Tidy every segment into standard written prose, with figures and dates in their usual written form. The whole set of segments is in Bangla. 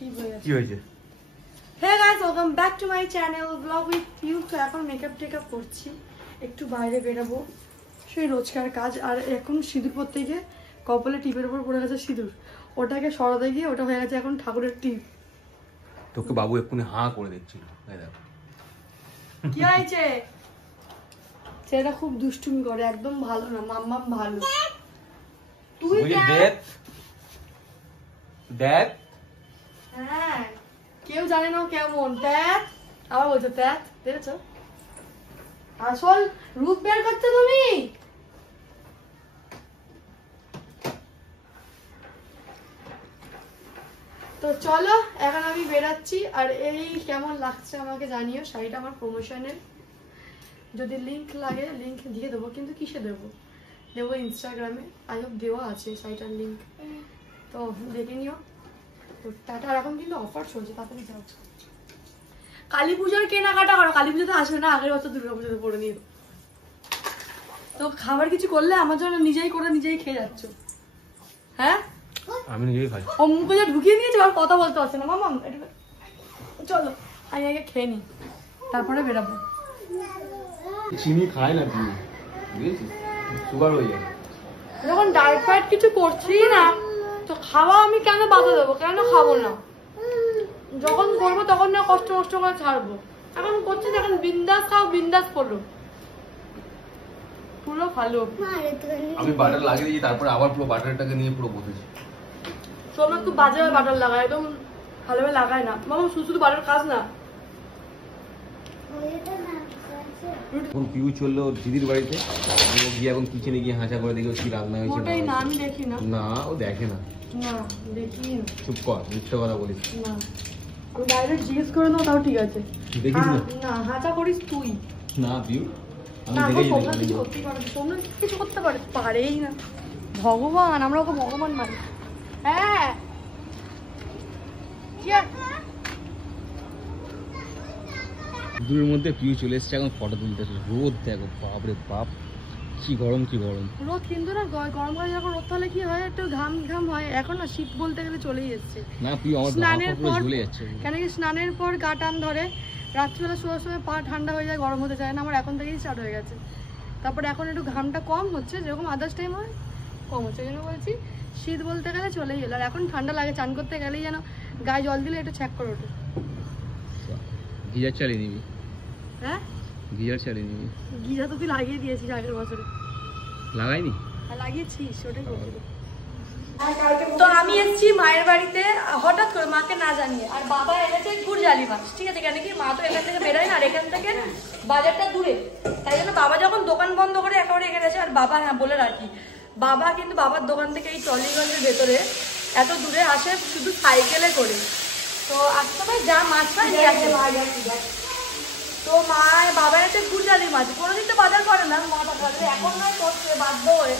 কি হয়েছে? Hey guys, welcome back to my channel blog with you. তো এখন মেকআপ টেকআপ করছি, একটু বাইরে বেরাবো, সেই রোজকার কাজ। আর এখন সিঁদুর পরতে গিয়ে কপালে টিপের উপর পড়ে গেছে সিঁদুর, ওটাকে সরাতে গিয়ে ওটা হয়ে গেছে এখন ঠাকুরের টিপ। তোকে বাবু এক্ষুনি হাঁ করে দেখছিল। কি হয়েছে? ছেলেটা খুব দুষ্টুমি করে, একদম ভালো না। মাম্মাম ভালো। তুই দেখ দেখ। হ্যাঁ, কেউ জানে না কেমন। দেখ আবার বলছো দেখ, দেখেছো আসল রূপ বের করছো তুমি। তো চলো এখন আমি বেরাচ্ছি। আর এই কেমন লাগছে আমাকে জানিও। শাড়িটা আমার প্রমোশনের, যদি লিংক লাগে লিংক দিয়ে দেবো, কিন্তু কিসে দেবো? দেবো ইনস্টাগ্রামে, আই হোপ দেওয়া আছে শাড়িটার লিংক, তো দেখে নিও। তো টাটা। এখন কিন্তু অফার চলছে, তাড়াতাড়ি যাও। কালী পুজোর কেনাকাটা করো, কালী পুজোতে আসবে না, আগের বছর দুর্গা পুজোতে পরে নিও। তো খাবার কিছু করলে আমার জন্য নিজেই করে নিজেই খেয়ে যাচ্ছ। হ্যাঁ, আমি নিজেই খাই। ও মুখে যে ঢুকিয়ে নিয়েছে, আর কথা বলতে পারছে না। মামা চলো আমি আগে খেয়ে নিই, তারপরে বেরাবো। চিনি খায় না তুই, বুঝেছিস? সুগার হয়ে যায়। যখন ডায়েট ফায়েট কিছু করছি না, তো খাওয়া আমি কেন বাধা দেবো? কেন খাবো না? যখন করবো তখন না কষ্ট কষ্ট করে ছাড়বো। এখন করছি, এখন বিন্দাস খাও, বিন্দাস করো, পুরো ভালো। আমি বাটার লাগিয়ে দিয়েছি, তারপরে আবার পুরো বাটারটাকে নিয়ে পুরো বসেছি। তো আমার খুব বাজে বাটার লাগায়, একদম ভালোভাবে লাগায় না। মামা শুধু বাটার খাস না। এখন পিউ চললো দিদির বাড়িতে, ও গিয়ে এখন কিচেনে গিয়ে হাঁচা করে দেখে কি রান্না হয়েছে। ওটাই না, আমি দেখি না। না, ও দেখে না। না দেখি না। চুপ কর, মিথ্যে কথা বলিস না, আমি ডাইরেক্ট জিজ্ঞেস করে নেবো, তাও ঠিক আছে। দেখিস না? না, হাঁচা করিস তুই। না পিউ, আমি না, দেখেই তোমরা কিছু করতেই পারো না। তোমরা কিছু করতে পারেই না। ভগবান, আমরা ওকে ভগবান মানি। হ্যাঁ, কি আছে? দূরের মধ্যে পিউ চলে এসছে এখন ফটো তুলতে। রোদ দেখো, বাপরে বাপ, কি গরম কি গরম। রোদ কিন্তু না, গরমকালে যখন রোদ তাহলে কি হয়, একটু ঘাম ঘাম হয়। এখন না শীত বলতে গেলে চলেই এসছে। না পিউ, আমার স্নানের পর ঝুলে যাচ্ছে। কেন কি স্নানের পর গা টান ধরে, রাত্রিবেলা শোয়ার সময় পা ঠান্ডা হয়ে যায়, গরম হতে চায় না। আমার এখন থেকেই স্টার্ট হয়ে গেছে। তারপরে এখন একটু ঘামটা কম হচ্ছে, যেরকম আদার্স টাইম হয় কম হচ্ছে। এই জন্য বলছি শীত বলতে গেলে চলেই এলো। আর এখন ঠান্ডা লাগে, চান করতে গেলেই যেন গায়ে জল দিলে একটু ছ্যাক করে ওঠে। গিজার চালিয়ে নিবি? হ্যাঁ, গিজার চালিয়ে নিবি? গিজা তো তুই লাগিয়ে দিয়েছিস আগের বছরে। লাগাইনি? লাগিয়েছিস, ওটাই বলছি। তো আমি এসেছি মায়ের বাড়িতে হঠাৎ করে, মাকে না জানিয়ে। আর বাবা এনেছে গুড়জালি মাছ, ঠিক আছে? কেন কি মা তো এখান থেকে বেরোয় না, আর এখান থেকে বাজারটা দূরে, তাই জন্য বাবা যখন দোকান বন্ধ করে একেবারে এখানে আসে। আর বাবা, হ্যাঁ বলে রাখি, বাবা কিন্তু বাবার দোকান থেকে এই টলিগঞ্জের ভেতরে এত দূরে আসে শুধু সাইকেলে করে। তো আসতে সময় যা মাছ পায় নিয়ে আসে। তো মা বাবা এনেছে গুড়জালি মাছ, কোনোদিন তো বাজার করে না মাটা খাবে, এখন নয় করছে বাধ্য হয়ে,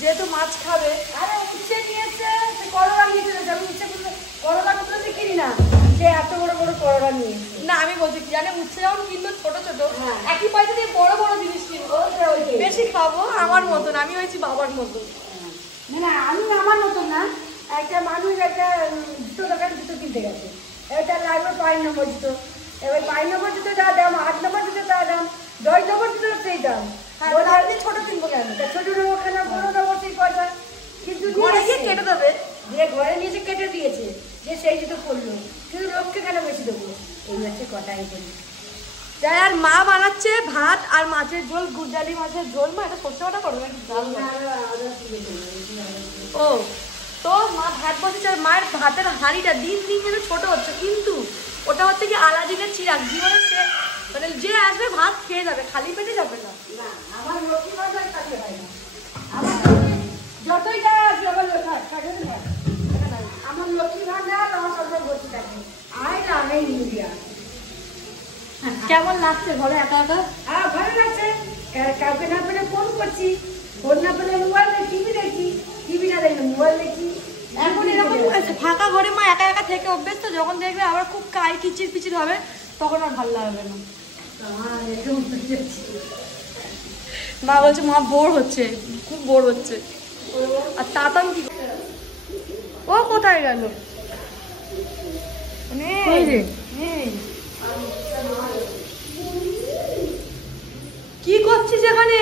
যেহেতু মাছ খাবে। আরে উচ্ছে নিয়েছে, করলা নিয়েছে, আমি ইচ্ছে করলে করলা টুকরো কিনি না, সে এত বড় বড় করলা নিয়ে। না, আমি বলছি কি জানে, উচ্ছে যেমন কিনবো ছোট ছোট, একই পয়সা দিয়ে বড় বড় জিনিস কিনবো, বেশি খাবো। আমার মতন, আমি হয়েছি বাবার মতন। না, আমি আমার মতন না। একটা মানুষ একটা জুতো দোকান জুতো কিনতে গেছে, এটা লাগবে 5 নম্বর জুতো। এবার 5 নম্বর জুতো যা দাম, 8 নম্বর জুতো তা দাম, 10 নম্বর জুতো সেই দাম। ছোট কিনবো কেন? ছোট নেবো কেন, বড় নেবো সেই কথা। কিন্তু ঘরে গিয়ে কেটে দেবে, যে ঘরে নিয়েছে কেটে দিয়েছে, যে সেই জুতো পরলো, কিন্তু লোককে কেন বেশি দেবো? এই হচ্ছে কথা। এই বলি তাই। আর মা বানাচ্ছে ভাত আর মাছের ঝোল, গুড়জালি মাছের ঝোল। মা এটা সত্যি কথা করবে নাকি? ও, তো মা ভাত বসেছে, আর মায়ের ভাতের হাঁড়িটা দিন দিন যেন ছোট হচ্ছে, কিন্তু ওটা হচ্ছে কি আলাদিনের চিরাগ। জীবনে সে মানে যে আসবে ভাত খেয়ে যাবে, খালি পেটে যাবে না। আমার লক্ষ্মী ভাষায় কাছে হয় না। আমার যতই যা আসবে আমার আমার লক্ষ্মী ভান্ডার আমার সব ভর্তি থাকে। আয় না, এই ইন্ডিয়া। কেমন লাগছে ঘরে একা একা? হ্যাঁ, ভালো লাগছে। কাউকে না পেলে ফোন করছি, ফোন না পেলে মোবাইল টিভি দেখি, টিভি না দেখলে মোবাইল দেখি। এখন এরকম ফাঁকা ঘরে মা একা একা থেকে অভ্যেস, তো যখন দেখবে আবার খুব কাই কিচির পিচির হবে, তখন আর ভালো লাগবে না। মা বলছে মা বোর হচ্ছে, খুব বোর হচ্ছে। আর তাতাম কি, ও কোথায় গেল? কি করছিস এখানে?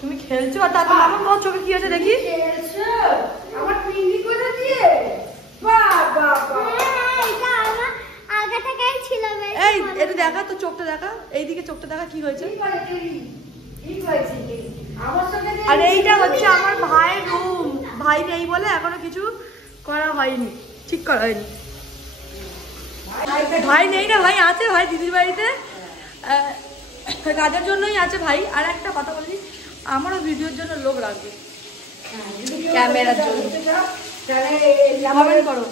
তুমি খেলছো আর তারপর আমার চোখে কি আছে দেখি? আমার পিঙ্গি করে দিয়ে বাবা আগে থেকেই ছিল। এই এটা দেখা তো, চোখটা দেখা, এইদিকে চোখটা দেখা, কি হয়েছে? আর এইটা হচ্ছে আমার ভাইয়ের রুম। ভাই নেই বলে এখনো কিছু করা হয়নি, ঠিক করা হয়নি। ভাই নেই না, ভাই আছে, ভাই দিদির বাড়িতে কাজের জন্যই আছে ভাই। আর একটা কথা বলি, আমারও ভিডিওর জন্য লোক লাগবে, ক্যামেরার জন্য। কমেন্ট করো।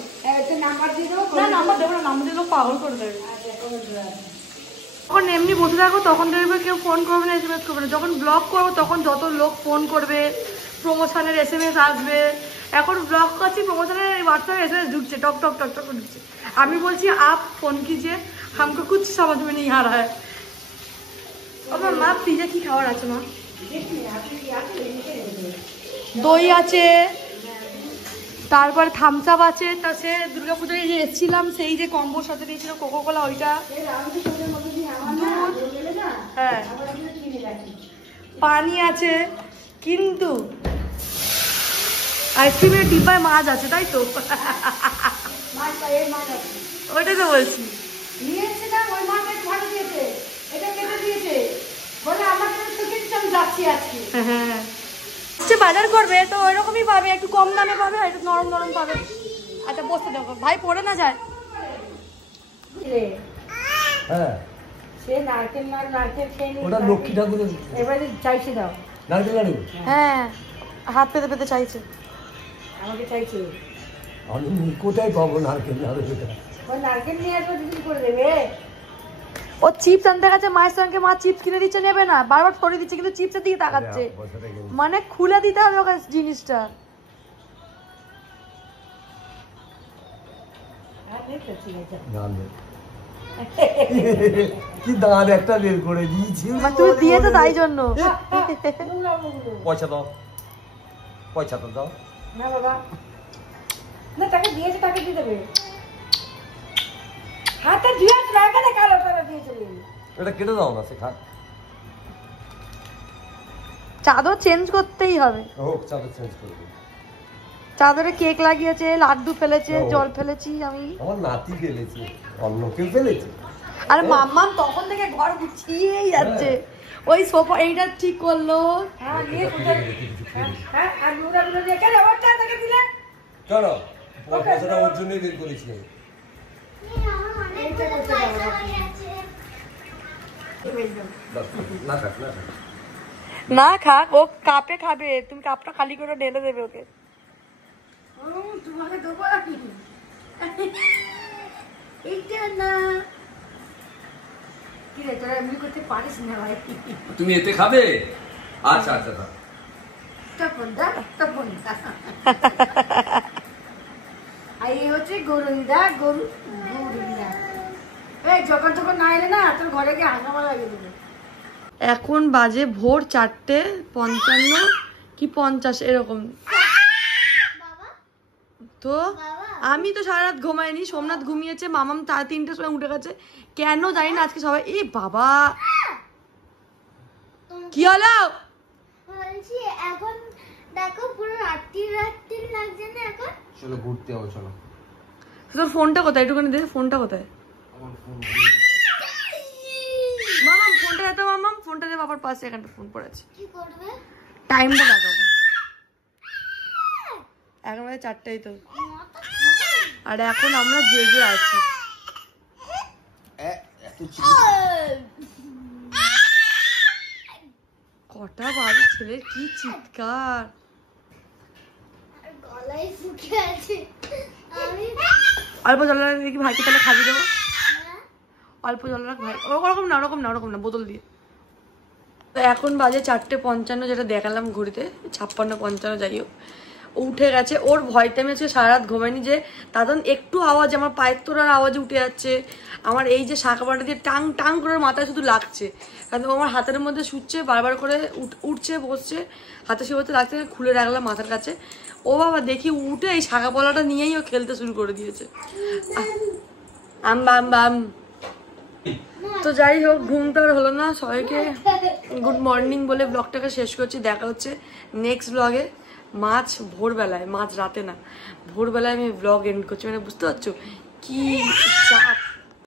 নাম্বার দিয়ে দেবো। না নাম্বার দেবো না, নাম্বার দিলেও পাগল করে দেবে। যখন এমনি বসে থাকো তখন দেখবে কেউ ফোন করবে না, এসএমএস করবে না। যখন ব্লগ করবো তখন যত লোক ফোন করবে, প্রমোশনের এসএমএস আসবে। এখন ব্লগ করছি, প্রমোশনের হোয়াটসঅ্যাপে এসএমএস ঢুকছে, টক টক টক টক ঢুকছে। আমি বলছি আপ ফোন कीजिए, हमको कुछ समझ में नहीं आ रहा है। আমার মা ফ্রিজে কি খাবার আছে মা? দই আছে, তারপর থামস আপ আছে। তা সে দুর্গাপূজায় যে এসেছিলাম সেই যে কম্বোর সাথে দিয়েছিল কোকো কোলা, ওইটা। হ্যাঁ পানি আছে, কিন্তু আইসক্রিমের ডিব্বায় মাছ আছে, তাই তো? ওইটাই তো বলছি। নিয়েছে না ওই মাছ ভালো দিয়েছে, এটা কেটে দিয়েছে বলে আমার আমি যাচ্ছি আজকে। হ্যাঁ সে বাজার করবে তো ওই রকমই পাবে, একটু কম দামে পাবে, একটু নরম নরম পাবে। আচ্ছা বসতে দেখো ভাই, পড়ে না যায়। হ্যাঁ সে নারকেল খেয়ে নিয়ে ওটা লক্ষ্মী ঠাকুরের এবারে চাইছে দাও নারকেল লাড়ু। হ্যাঁ হাত পেতে পেতে চাইছে, আমাকে চাইছে। আমি কোথায় পাবো নারকেল লাড়ু? ওই নারকেল নিয়ে আসবো, দিদি করে দেবে। ও চিপস আনতে গেছে মায়ের সঙ্গে, মা চিপস কিনে দিচ্ছে, নেবে না, বারবার সরিয়ে দিচ্ছে, কিন্তু চিপসের দিকে তাকাচ্ছে। মানে খুলে দিতে হবে ওকে জিনিসটা। কি দাঁত একটা বের করে দিয়েছি। তুমি দিয়ে তো তাই জন্য। পয়সা দাও, পয়সা তো দাও। না বাবা, না তাকে দিয়েছে, তাকে দিয়ে দেবে। হাতে দিয়েছে না, এখানে কালো কালো দিয়ে চলে গেল। এটা কেটে দাও না, সে খা। চাদর চেঞ্জ করতেই হবে। হোক, চাদর চেঞ্জ করে দিই। চাদরে কেক লাগিয়েছে, লাড্ডু ফেলেছে, জল ফেলেছি আমি। আমার নাতি ফেলেছে, অন্য কেউ ফেলেছে। আর মাম্মাম তখন থেকে ঘর গুছিয়েই যাচ্ছে। ওই সোফা এইটা ঠিক করলো। হ্যাঁ নিয়ে কোথায়? হ্যাঁ আর নোংরা গুলো দিয়ে কেন ওটা তাকে দিলে? কেন পয়সাটা ওর জন্যই বের করেছি। এইটা করতে পারবো না থাক না থাক। না খাক, ও কাপে খাবে, তুমি কাপটা খালি করে ঢেলে দেবে ওকে। তোমাকে দেবো আমি এইটা না। কি রে তোরা এমনি করতে পারিস না ভাই? তুমি এতে খাবে? আচ্ছা আচ্ছা তপন দা আর এই হচ্ছে গরুদা, গরুদা। এই যখন তখন না এলে না তোর ঘরে গিয়ে হাঙ্গামা লাগিয়ে দেবে। এখন বাজে ভোর 4:55 কি 50 এরকম। তো আমি তো সারা রাত ঘুমাইনি, সোমনাথ ঘুমিয়েছে, মামাম 3টার সময় উঠে গেছে। কেন জানি না আজকে সবাই, এ বাবা কি হলো? বলছি এখন দেখো পুরো রাত্রি লাগছে না এখন? চলো ঘুরতে যাবো, চলো। তোর ফোনটা কোথায়? একটুখানি দে, ফোনটা কোথায়? মামাম ফোনটা এত, মামাম ফোনটা দে, বাবার পাশে এখানটা ফোন পড়ে আছে। কি করবে? টাইমটা দেখাবো, এখন বাজে 4টাই তো। আর এখন আমরা জেগে আছি। কটা বাড়ি, ছেলের কি চিৎকার! গলায় ফুটে আছে। আমি অল্প জল রাখ দেখি, ভাইকে তাহলে খাবি দেবো। অল্প জল রাখ ভাই, ওরকম না, ওরকম না, ওরকম না, বোতল দিয়ে। তো এখন বাজে 4:55, যেটা দেখালাম ঘুরিতে 56-55 যাই হোক। ও উঠে গেছে, ওর ভয়তে আমি আজকে সারা রাত ঘুমাইনি, যে তাদের একটু আওয়াজ আমার পায়ের তোলার আওয়াজে উঠে যাচ্ছে, আমার এই যে শাঁখা পাটা দিয়ে টাং টাং করে মাথায় শুধু লাগছে, কারণ ও আমার হাতের মধ্যে শুচ্ছে, বারবার করে উঠছে বসছে, হাতে শুয়ে লাগছে, খুলে রাখলাম মাথার কাছে। ও বাবা দেখি উঠে এই শাঁখা পলাটা নিয়েই ও খেলতে শুরু করে দিয়েছে। আম বাম বাম। তো যাই হোক, ঘুমটা আর হলো না। সবাইকে গুড মর্নিং বলে ব্লগটাকে শেষ করছি। দেখা হচ্ছে নেক্সট ব্লগে। মাছ ভোরবেলায়, মাছ রাতে না, ভোরবেলায় আমি ব্লগ এন্ড করছি, মানে বুঝতে পারছো কি চাপ।